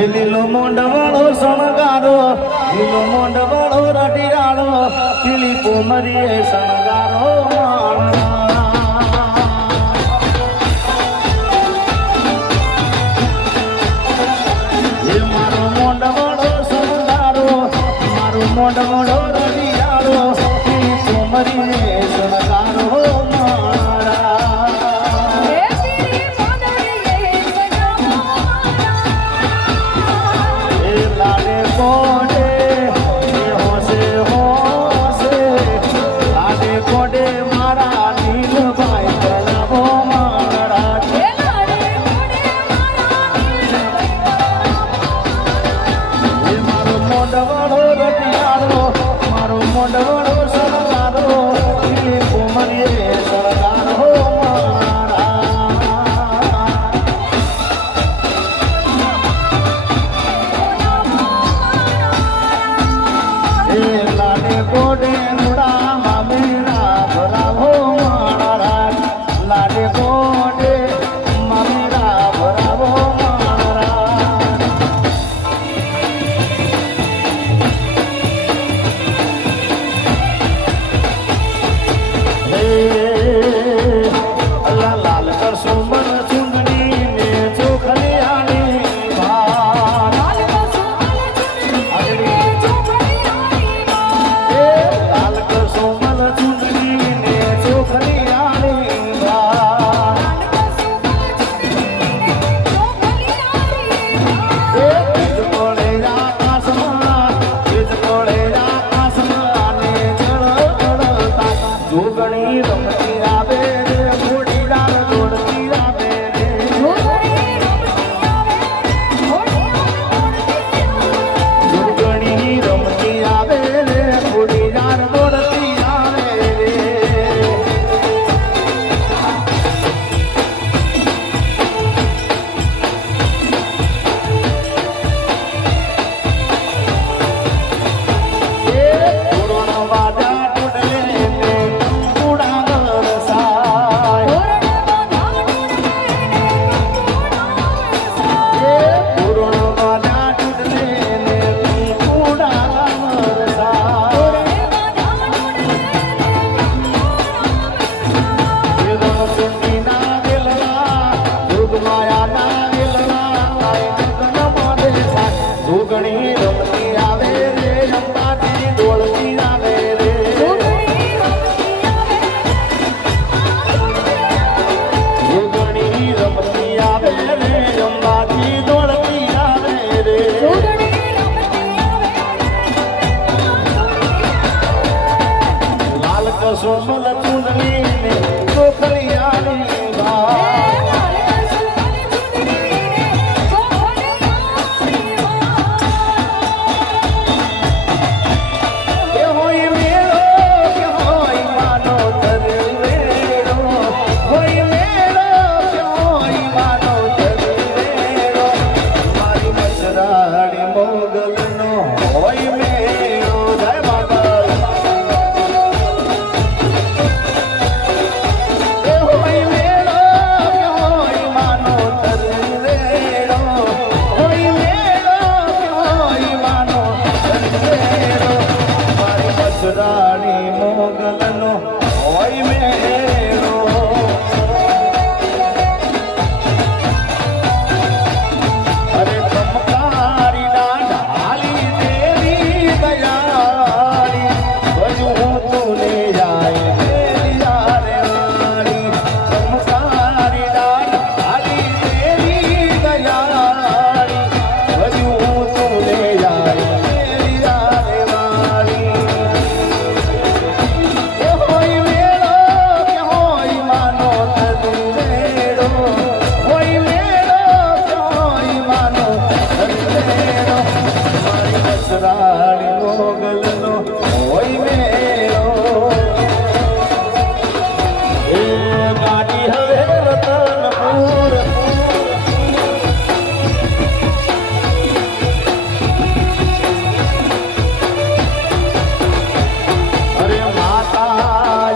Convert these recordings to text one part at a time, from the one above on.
એ લીલો મોંડવાળો શણગારો લીલો મોંડવાળો રટિયાળો પીળી પોમરીએ શણગારો એ મારો મોંડવાળો શણગારો મારો મોંડવાળો રટિયાળો પીળી પોમરીએ શણગારો સોમલ ચૂંદડી ને ચોખલિયાની રાણી મોગલનો હોય મેળો અરે ચમકારી ડાલી દેવી દયાળી બધું હું તુને જાય યારે વાળી ચમકારી ડાલી દેવી દયાળી બધું હું તુને જાય રાણી મોગલનો હોય મેળો એ ગાડી હવે રતનપુર અરે માતા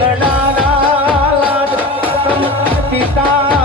લડાના પિતા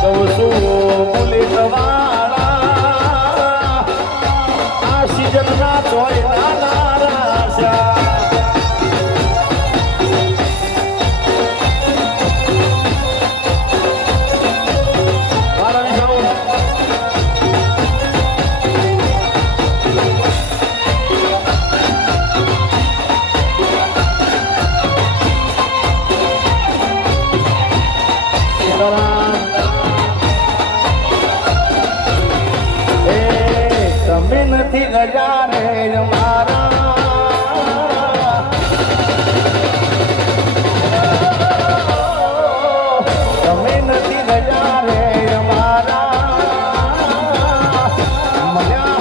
કહું છું બુલેટ વાળા આ સિઝનના તોય નાના રાજા તમે નથી ગયા રે મારા તમે નથી ગયા રે મારા મજા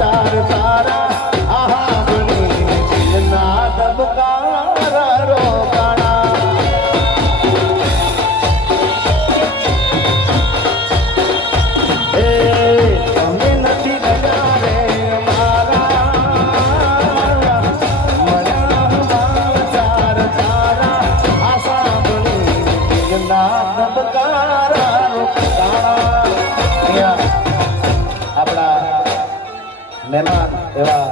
ચાર તારા આહા બની ના દબકારા રોકાણા આપણા મહેમાન એવા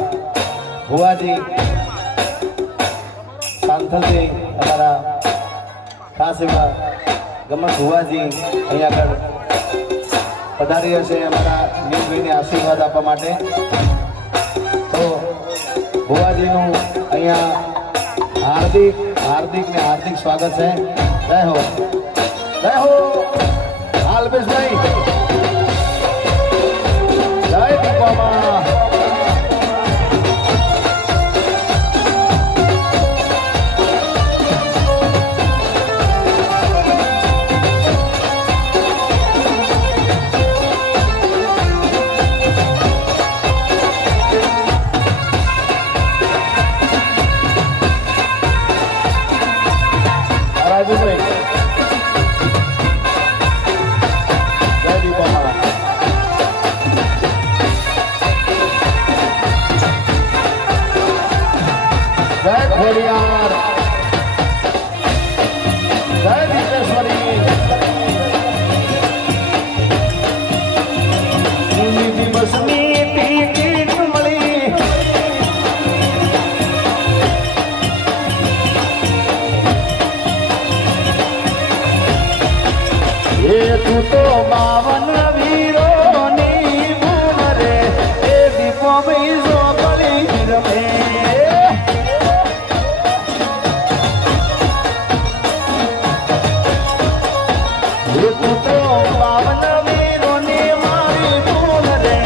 ભુવાજી સાંથલજી અમારા ખાસ એવા ગમન ભુવાજી અહીંયા આગળ પધારી હશે અમારા નીલભાઈને આશીર્વાદ આપવા માટે તો ભુવાજીનું અહીંયા હાર્દિક સ્વાગત છે જય હો હાલભેશભાઈ જય દીપામાં રાજુભાઈ જય દીપામાં જય ખોડિયાર જય દીપેશ્વરી દિવસની ટિકિટ મળી એ તું તો 52 વીરોની ભૂમ રે એ દીપો બીજો પડી રમે તું તો 52 વીરોની મારી ભૂમ રે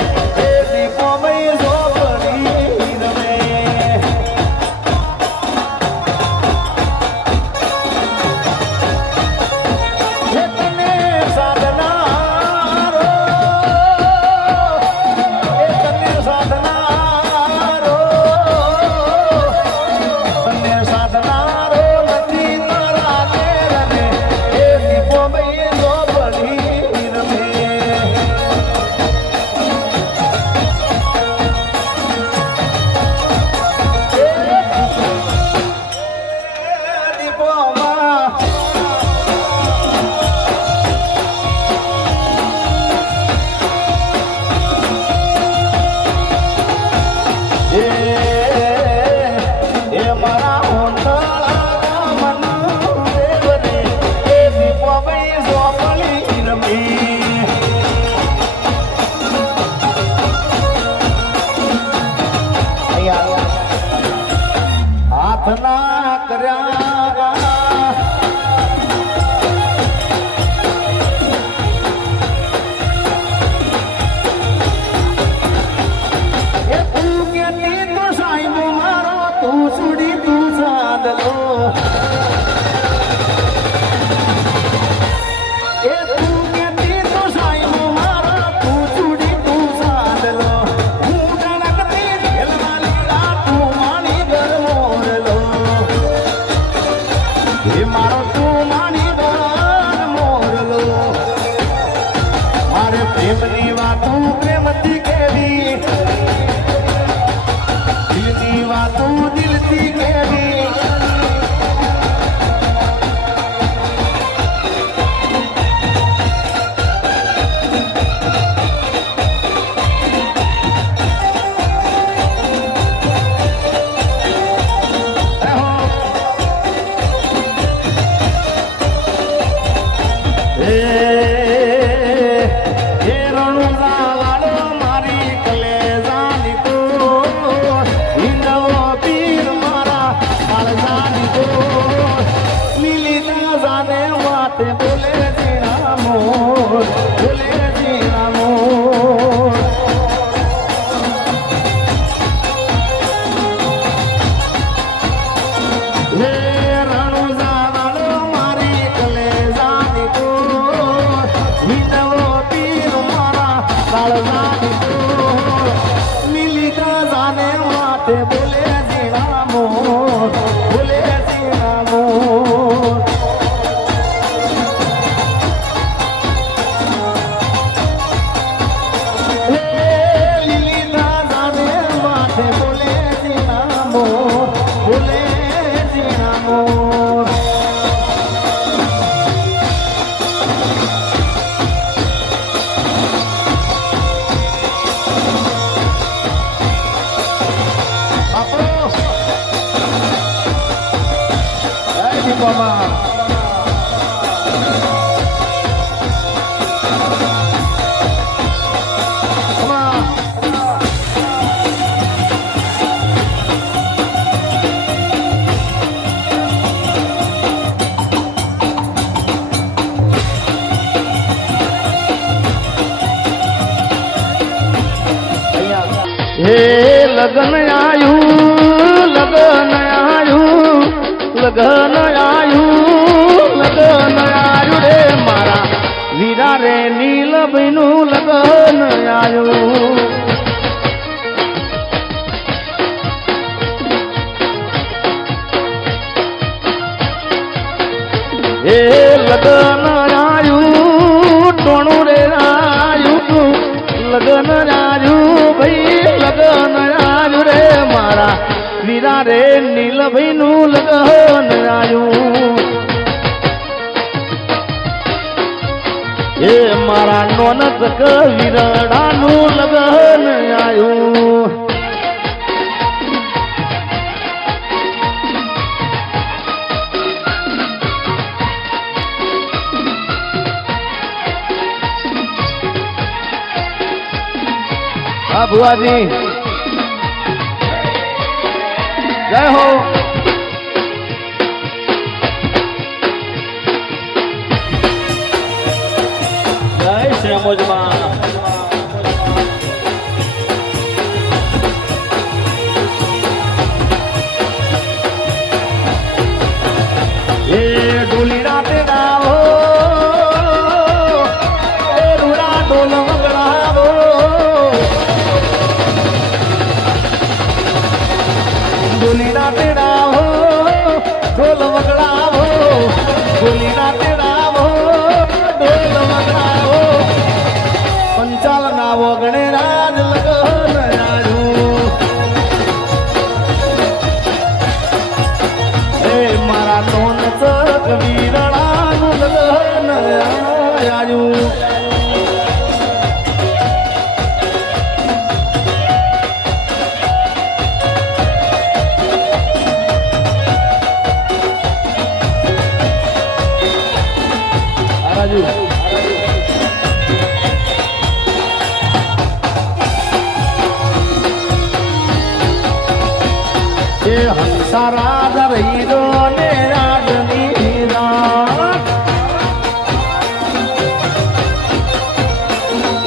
એ દીપો બીજો પડી રમે સાધનારો નથી મારા દેરને એ દીપો ભાઈ હે હે રણુજા વાળો મારી કલેજાની તો હિંદવો પીર મારા કાળજાની તો લીલી દાજાને વાતે બોલે જીણા મોર બોલે જીણા મોર હે રણુજા વાળો મારી કલેજાની તો હિંદવો પીર મારા કાળજાની તો લીલી દાજાને વાતે બોલે જીણા મોર બોલે જીણા મોર હે લીલી દાદાને માથે બોલે જીણા મોર બોલે જીણા મોર બાપુ જય દીપામાં હે લગન આયું લગન આયું લગન આયું લગન આયું રે મારા વીરા રે નીલભાઈનું લગન આયું હે લગન આયું ટોણું રે આયું લગન આયું ભાઈ લગન આયું રે મારા વીરા રે નીલભાઈનું લગન આયું એ મારા નોનક વીરડાનું લગન આયું હા ભુવાજી જય હો જય શ્યામોજમાં એ ડોલી રાતે ગાવો એ રૂડા ડોલ વગડાવો ડોલી રાતે ગાવો ઢોલ વગડાવો ડોલી રાતે ગાવો ઢોલ વગડાવો પંચાલ નાવો ગણેરાજ લગન આયું હે મારા નોન ચક વીરડાનું લગન આયું એ હંસા રાજા રહી દો ને રાજની રાત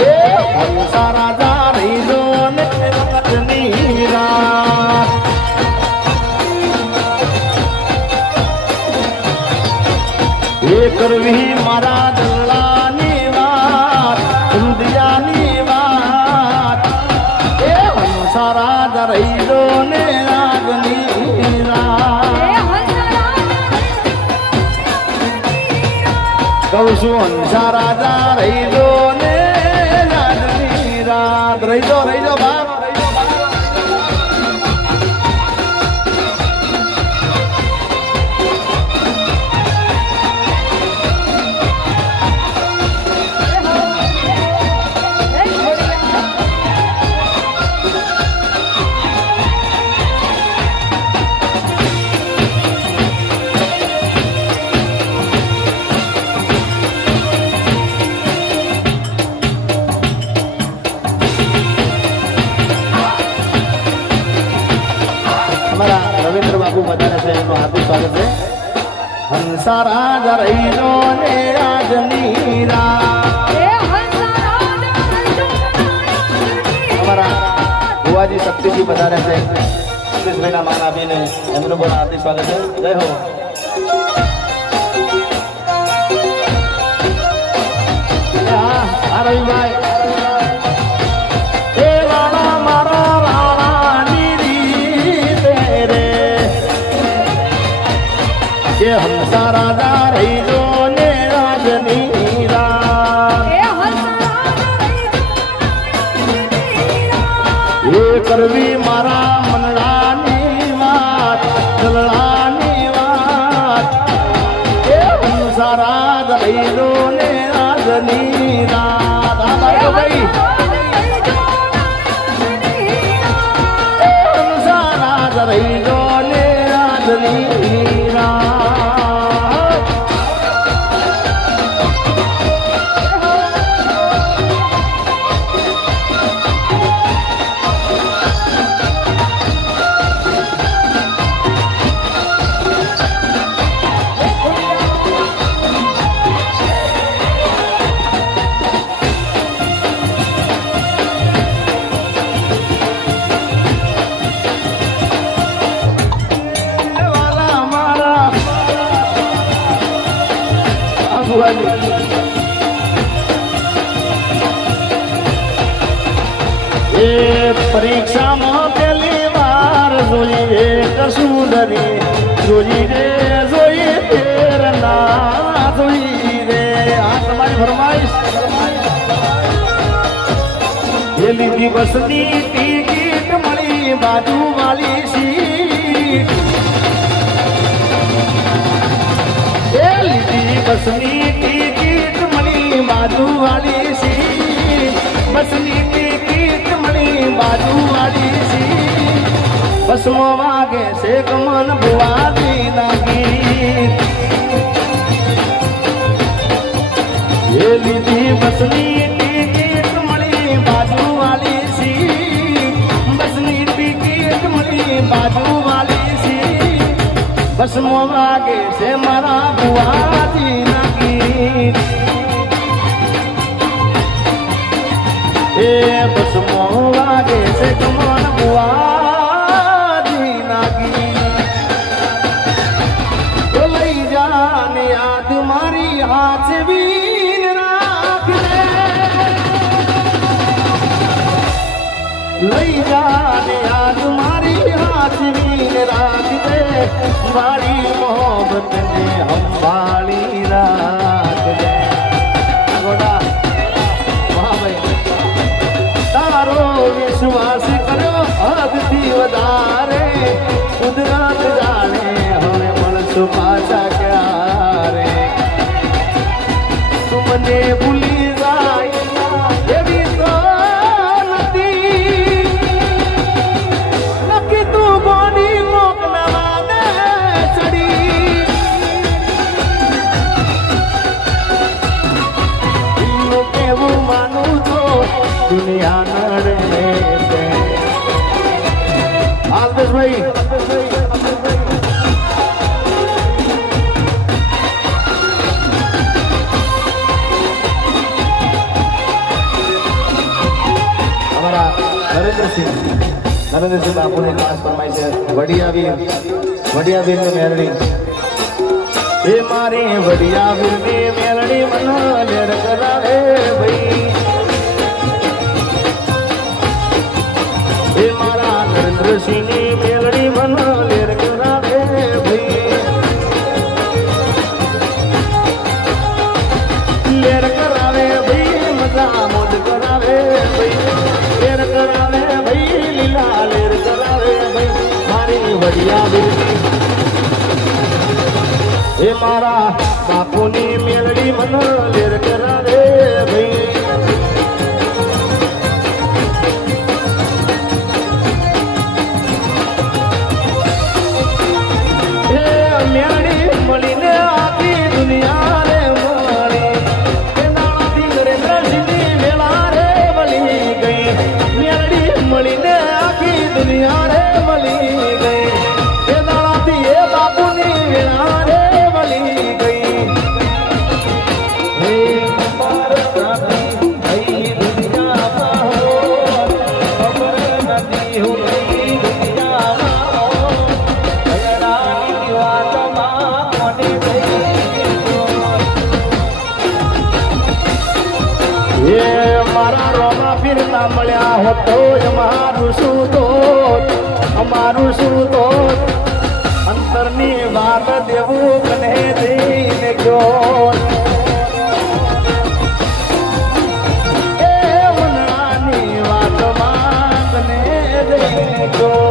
એ હંસા રાજા રહી દો ને રાજની રાત એ કરવી મારા દલ્લાની વાત હૃદયાની વાત એ હંસા રાજા રહી દો ને રાજની રાત કહું છું હંસા રાજા રહી દો ને રાજની રાત રહી દો બાપ હંસારાજ રહીનો ને આજની રાત અમારા ભુવાજી શક્તિજી વધારે છે સુરેશભાઈના માન આપીને એમનું પણ હાર્દિક સ્વાગત છે જય હો રવિભાઈ એ રાણા મારા રાણાની રીત રે કે હંસા રાજા રહીજો ને રાજની રાત એ કરવી મારા મનડાની વાત દલડાની વાત એ હંસા રાજા રહીજો ને રાજની રાત આ બાજુ ભાઈ હંસા રાજા રહીજો ને રાજની રાત એ પરીક્ષામાં પહેલી વાર જોઈએ કસુંદરી જોઈએ ફેર ના જોઈએ આ તમારી ફરમાઈશ એ લીધી બસની ટિકિટ મળી બાજુ વાળી સીટ એ લીધી બસની ટિકિટ મળી બાજુ વાળી સીટ બસની ટિકિટ મળી બાજુ વાળી સીટ બસમાં વાગે છે કમન ભુવાજી ના ગીત એ લીધી બસની ટિકિટ મળી બાજુ વાળી સીટ બસની ટિકિટ મળી બાજુ વાળી સીટ બસમાં વાગે છે મારા ભુવાજી ના ગીત એ બસમાં વાગે છે કમન ભુવાજી ના ગીત તો લઈ જાને યાદ મારી હાથ વીન રાખજે લઈ જાને યાદ મારી હાથ વીન રાખજે મારી મોહબ્બતને સંભાળી રાખજે ગોડા તારો વિશ્વાસ કર્યો હદથી વધારે કુદરત જાણે હવે મળશું પાછા ક્યારે તું મને ભૂલી જાય એવી તો નથી નક્કી તું બોની મોકલવા દે ચડી કેવું માનું તો દુનિયા નડે છે આલદેશભાઈ અમારા નરેન્દ્રસિંહ બાપુને ખાસ ફરમાય છે વડિયાવીર ની મેલડી એ મારી વડિયાવીર ની મેલડી મનો લેર કરાવે ભાઈ એ મારા નરેન્દ્રસિંહ ની મેલડી મનો લેર કરાવે ભાઈ લેર કરાવે ભાઈ મજા મોજ કરાવે ભાઈ લેર કરાવે ભાઈ લીલા લેર કરાવે ભાઈ મારી વડિયાવીર એ મારા બાપુની મેલડી મનો લેર કરાવે ભાઈ મેલડી મળીને આખી દુનિયા રે મળી એ નાણાથી નરેન્દ્રસિંહની વેળા રે મળી ગઈ મેલડી મળીને આખી દુનિયા રે મળી ગઈ એ નાણાથી એ બાપુની વેળા રે મળી ગઈ એ મારા રોમા ફીરતા મળ્યા હોતો અમારું શું તો અમારું શું તો અંતરની વાત દેવું કને દઈને ગયો એ મનની વાતમાં કને દઈને ગયો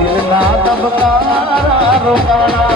દિલના તબકારા રોકાણા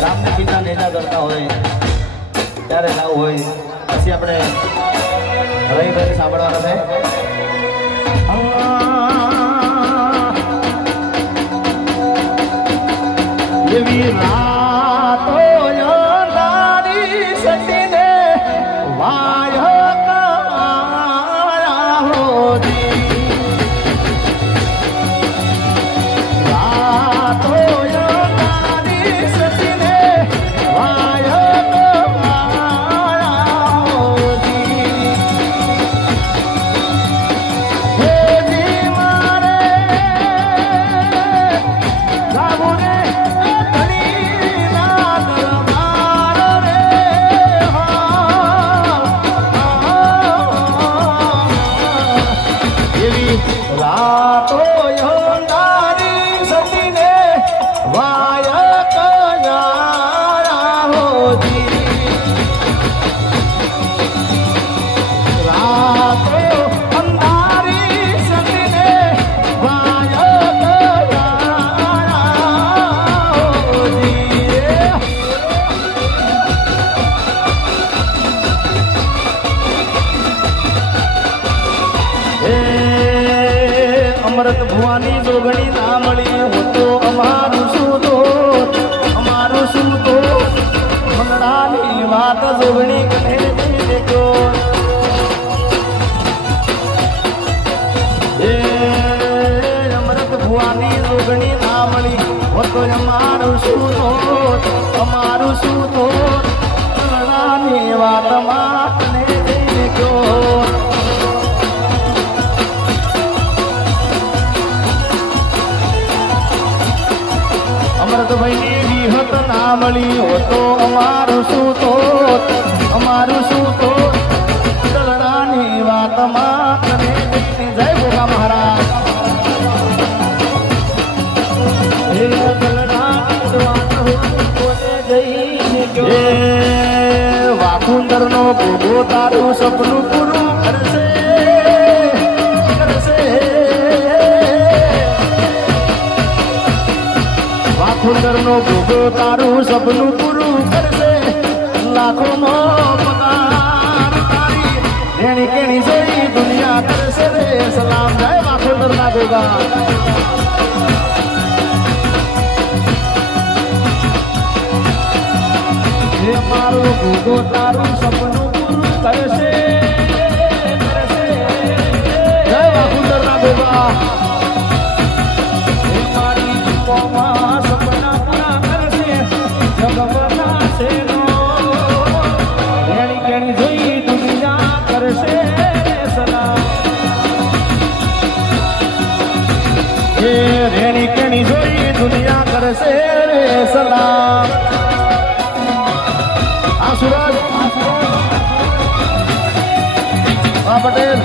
રામને પિતા નેજા કરતા હોય ત્યારે લાવું હોય પછી આપણે રહી રહી સાંભળવાના છે એવી રાતો તારી સતીને વાયો કાયા હોતી રાતો અમૃત ભુવાની જોગણી ના મળી હું તો અમારું શું તો અમારું શું તો મંગળાની વાત જોગણી કને દેજો એ અમૃત ભુવાની જોગણી ના મળી હું તો અમારું શું તો અમારું શું તો મંગળાની વાતમાં કને દેજો અમૃતભાઈ વિહત ના મળી હો તો અમારું શું તો અમારું શું તો દલડાની વાતમાં કરે જય ભોગા મહારાજ હે દલડાની વાત કોને જઈને ગયો વાખુંદર નો ભોગો તારું સપનું પૂરું કરશે વાખુંદર નો ભોગો તારું સપનું પૂરું કરશે લાખો નો પગાર તારી રેણી કેણી જોઈ દુનિયા કરશે રે સલામ જય વાખુંદર ના ભોગા હે મારું ભોગો તારું સપનું પૂરું કરશે જય વાખુંદર ના ભોગા હે મારી જીવોમાં સપના પૂરા કરશે જગવના સેનો રેણી કેણી જોઈ દુનિયા કરશે સલામ હે રેણી કેણી જોઈ દુનિયા કરશે સલામ આ સુરજ આ પટેલ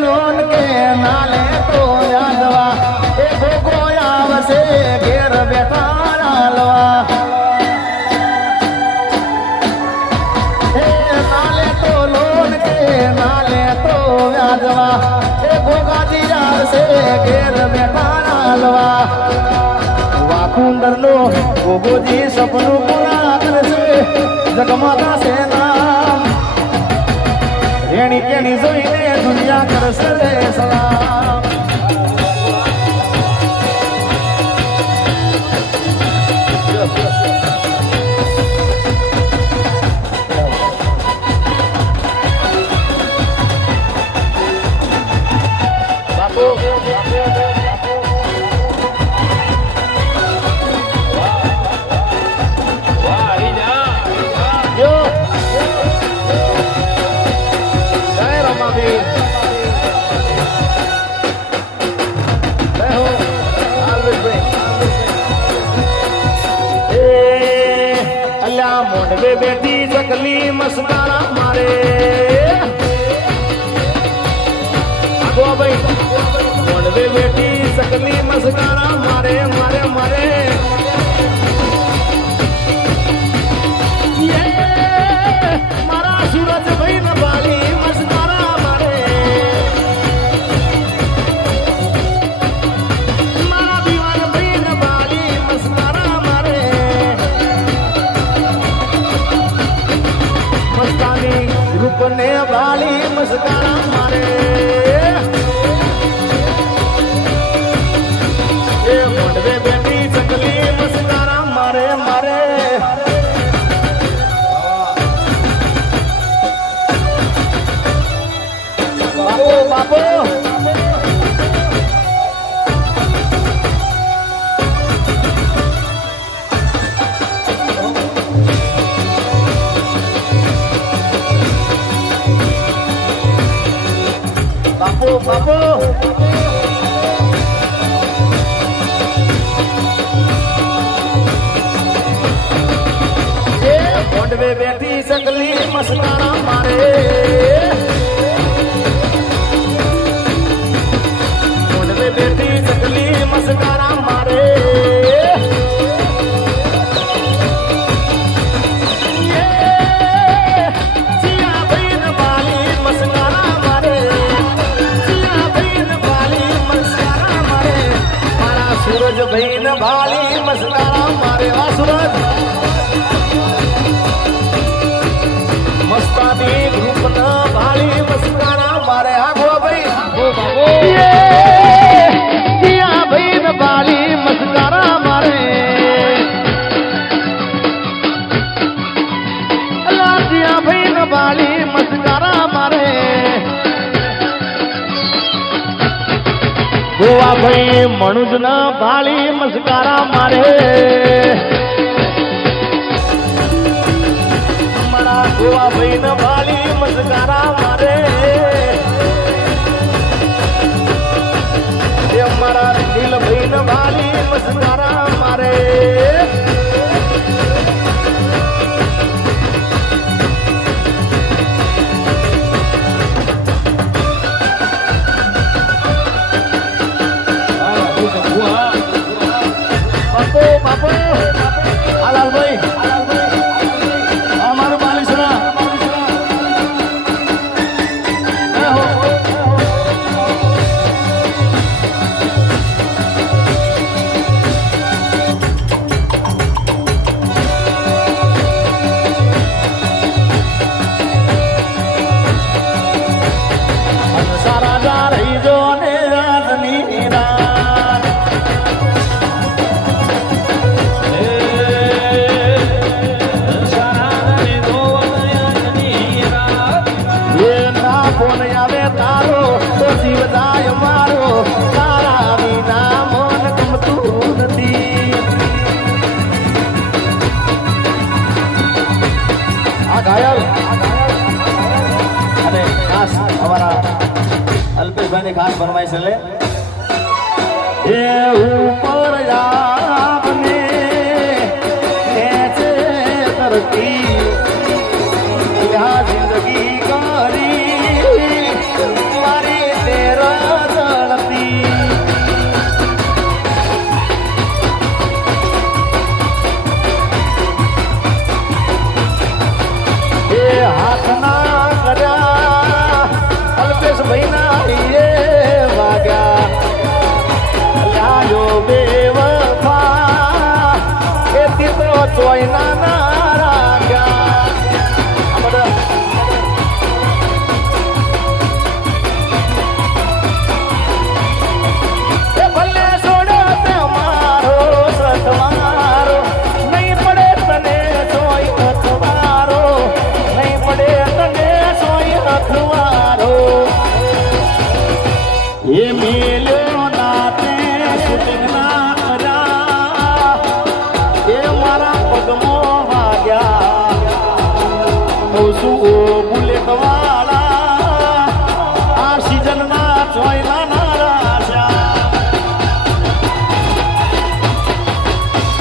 લોન કે નાલે તો યાદવા એ ભોગો આવશે ઘેર બેઠા હાલવા હે નાલે તો લોન કે નાલે તો યાદવા એ ભોગાજી આવશે ઘેર બેઠા હાલવા વાખુંદર નો ભોગોજી સપનું પૂરા કરશે જગમાતા સેના રેણી કેણી જોઈને દુનિયા કરશે રે સલામ બાપુ મોઢવે બેઠી ચકલી મસ્કારા મારે આગો ભાઈ મોઢવે બેઠી ચકલી મસ્કારા મારે મારે મારે મારા સૂરજ ભાઈ ન બાલી મસ્કારા મારે મારા દીવાન ભાઈ ન બાલી મસ્કારા મારે મસ્તાની રૂપને બાલી મસ્કારા મારે એ મોઢવે બેઠી ચકલી મસ્કારા મારે મારે બાપો બાપો બાપો બાપો એ મોઢવે બેઠી ચકલી મસ્કારા મારે મોઢવે બેઠી ચકલી મસ્કારા મારે સૂરજ ભાઈ ન ભાલી રૂપના ભાળી મસ્કારા મારે આગો ભાઈ ભાઈ ને ભાળી મસ્કારા મારે લાજિયા ભાઈ ને ભાળી મસ્કારા મારે ગોવા ભાઈ મણુજ ના ભાળી મસ્કારા મારે ગોવા ભાઈ ને ભાળી મસ્કારા મારે મારા દિલ ભાઈ ને ભાળી મસ્કારા મારે બાપો હાલાલભાઈ અમારું બાલીસરા સારા રહી જો ને રાજની રાત ફોન આવે તારો તો જીવ જાય મારો તારા વિના મન ગમતું નથી આ ઘાયલ અને ખાસ અમારા અલ્પેશભાઈની ખાસ ફરમાઈશ લે એ ઉપર આપને ખેંચે ધરતી યા જિંદગી કરી મારી તેરા જળતી એ હાથ ના કર્યા અલ્પેશ ભાઈ ના વાગ્યા લાયો બે વફા એથી તો ચોયના ના રાગ્યા ભલે છોડો તમારો સતવારો નહીં પડે તને સોય અથવારો નહીં પડે તને સોય અથવારો એ મેલ્યો નાતે શૂટિંગ ના કર્યા એ મારા પગમાં વાગ્યા બુલેટ વાળા આ સિઝન ના ચોયલા ના રાજા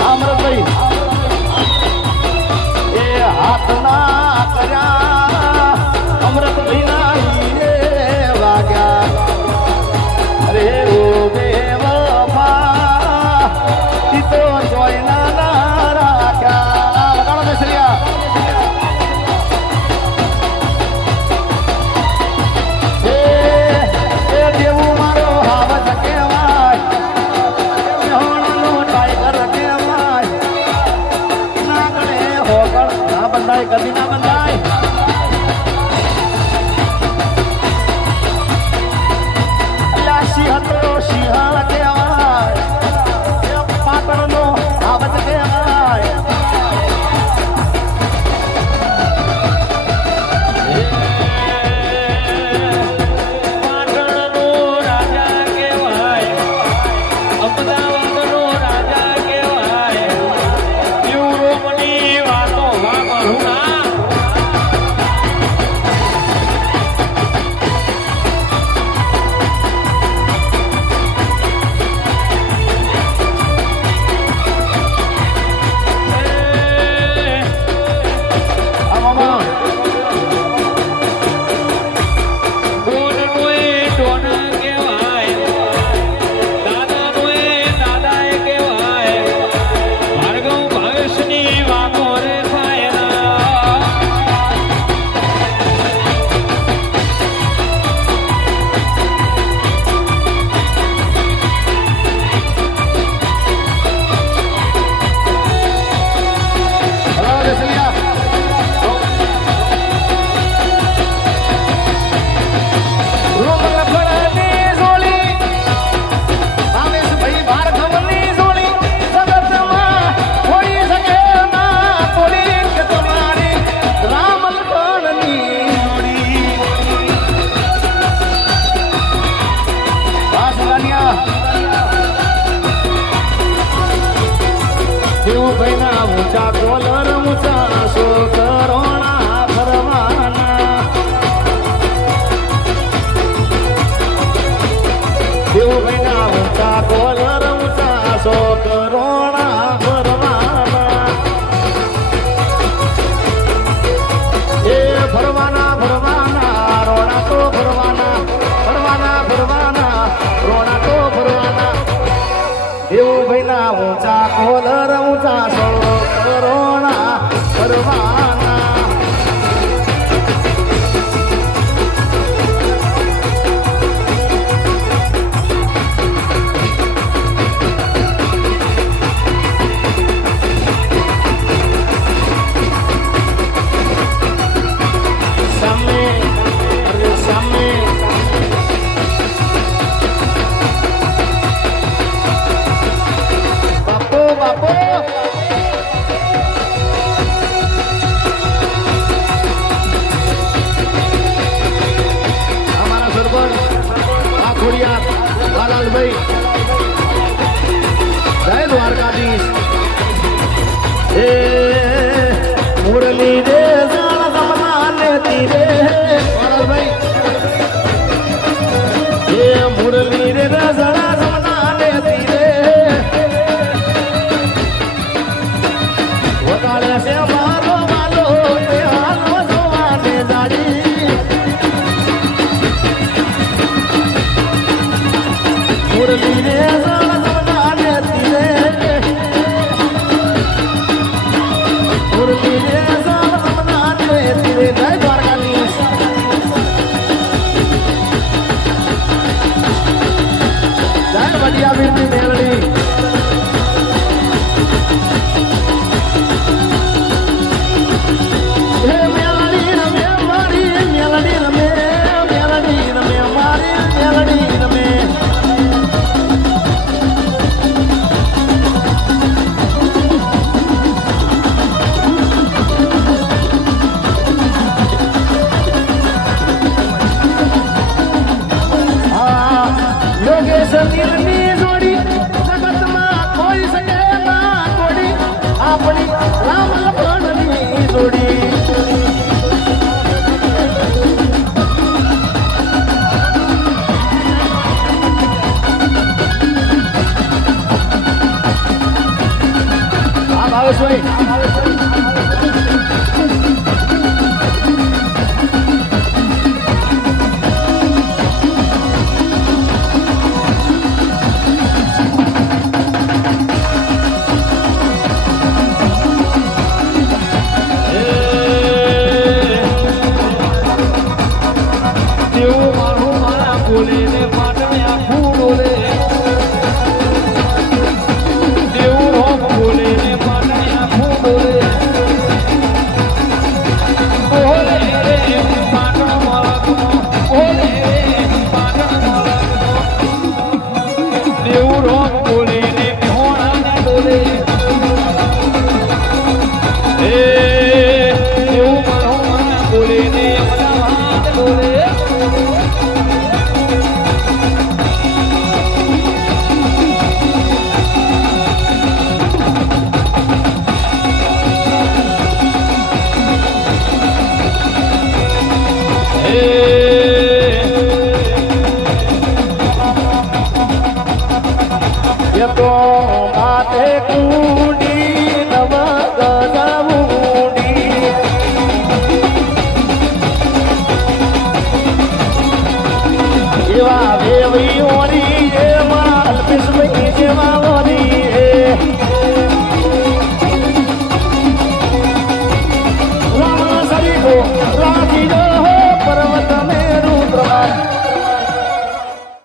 અમરભાઈ એ હાથ ના કર્યા અમૃતભાઈ ના હીરે વાગ્યા અરે ઓ બે વફા ઈ તો ચોયલા ના રાખ્યા વગાડો બેસરિયા દેવું મારો હાવત કહેવાય હોણનો ટાઈગર કહેવાય ના ગળે હોગળ ના બંધાય કદી ના બંધાય સિંહ હતો સિંહણ કહેવાય પાટણનો હાવત કહેવાય કોલર ઊંચા સો કરોણા ફરવાના દેવભાઈના ઊંચા કોલર ઊંચા સો કરોણા ફરવાના એ ફરવાના ફરવાના રોણા તો ફરવાના ફરવાના ફરવાના રોણા તો ફરવાના દેવભાઈના ઊંચા કોલર ઊંચા સો કરોણા ફરવાના જય દ્વારકાધીશ એ મુરલી રે જાણ સમનાને તીરે ભાઈ એ મુરલી રે જાણ સમનાને તીરે વગાડે છે મારો વાલો તે હાલો જોવાને જાડી મુરલી રે સતીરની જોડી જગતમાં કોઈ શકે ના તોડી આપણી રામ લખણની જોડી આ ભાવેશભાઈ you